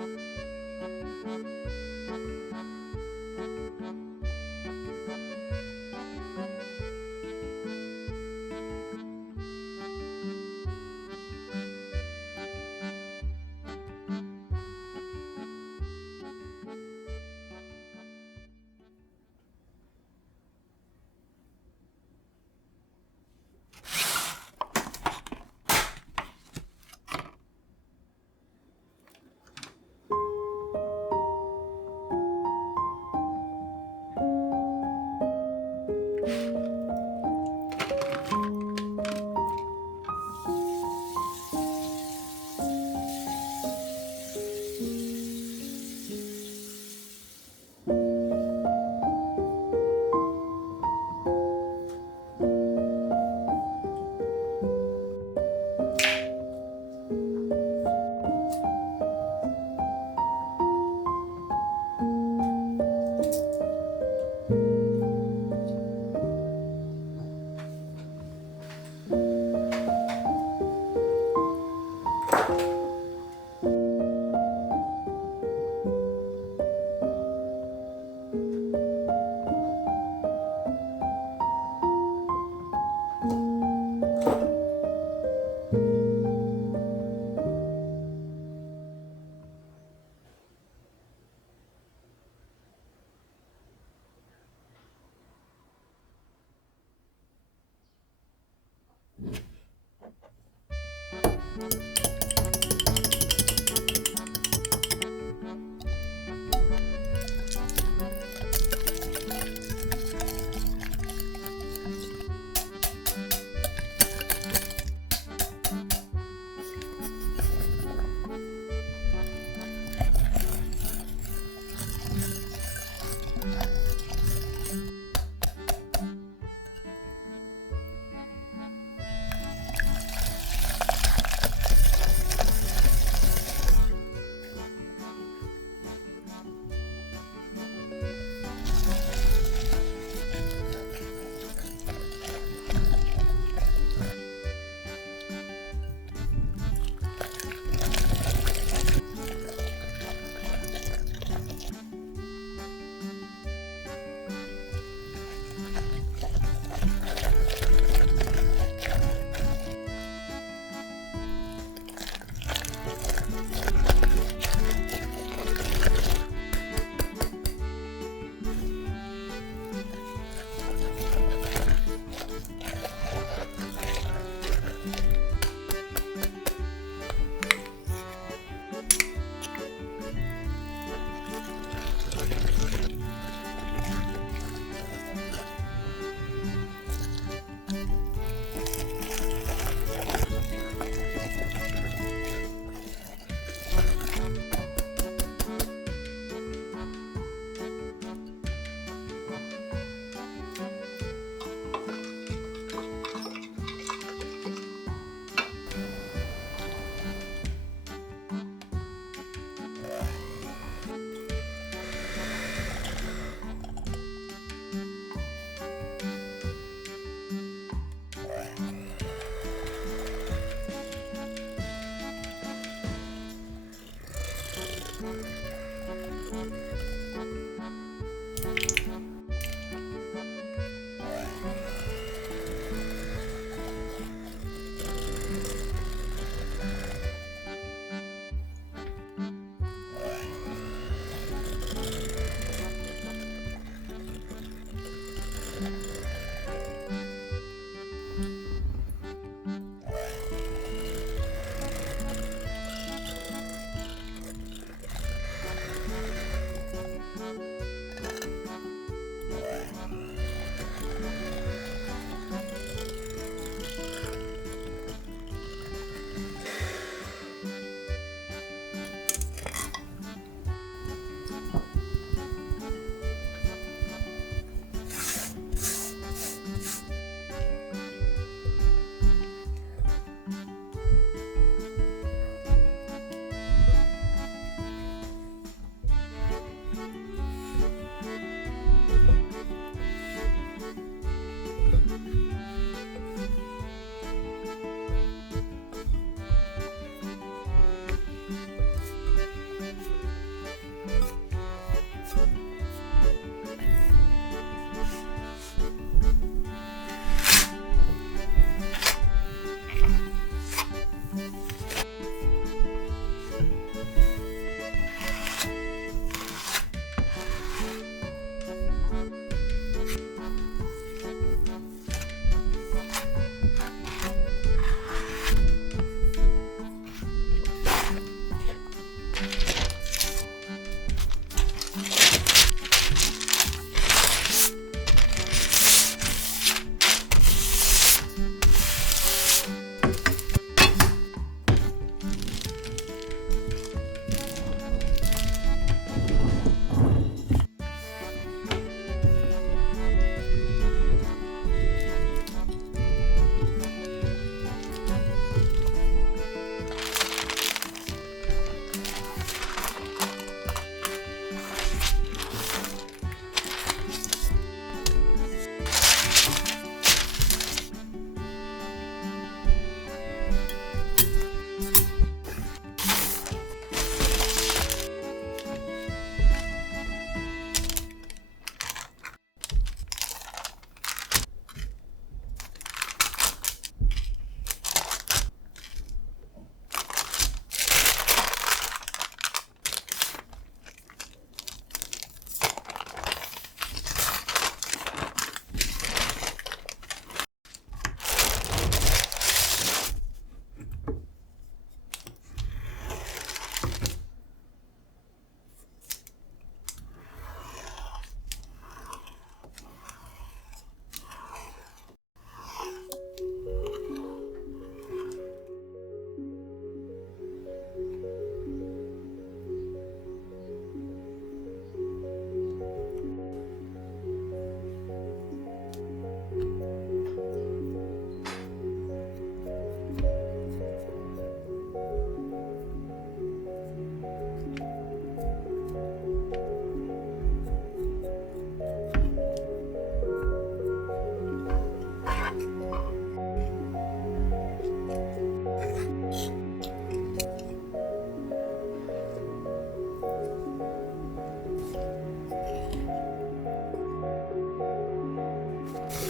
Thank you.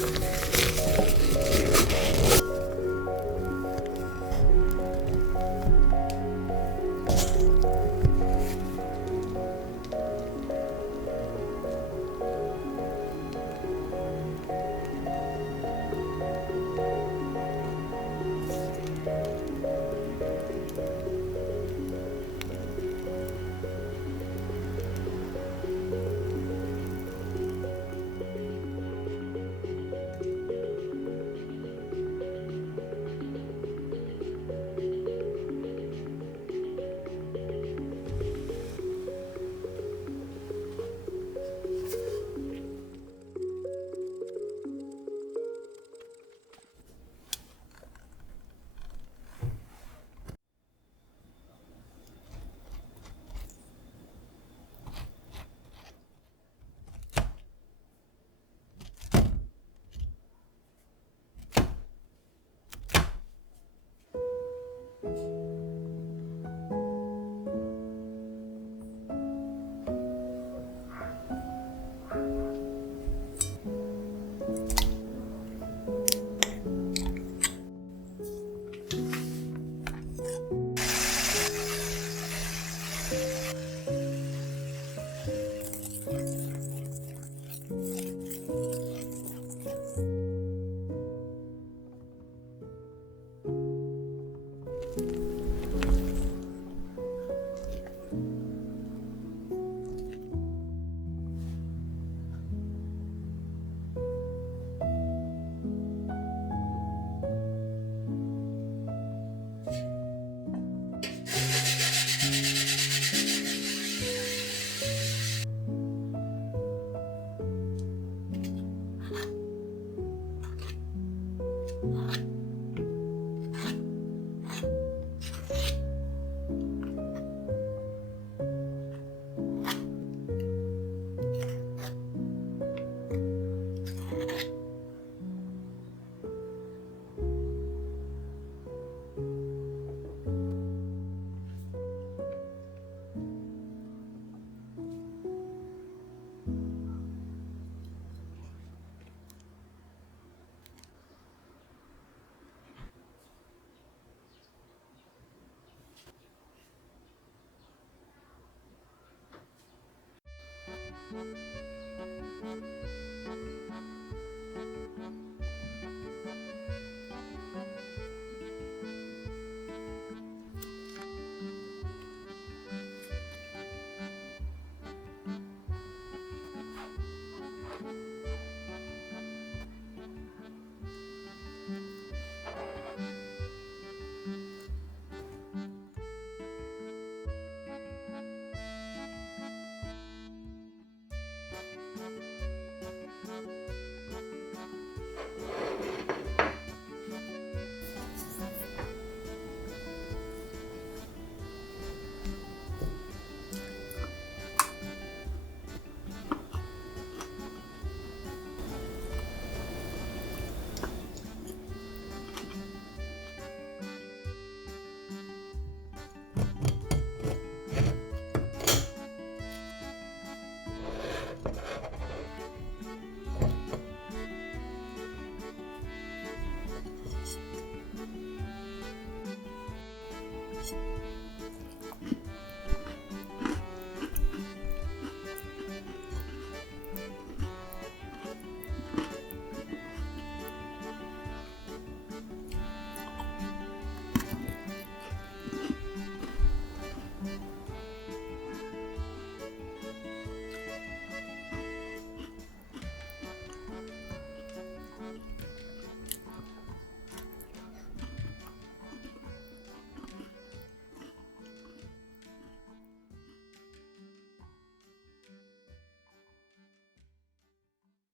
Thank okay. you.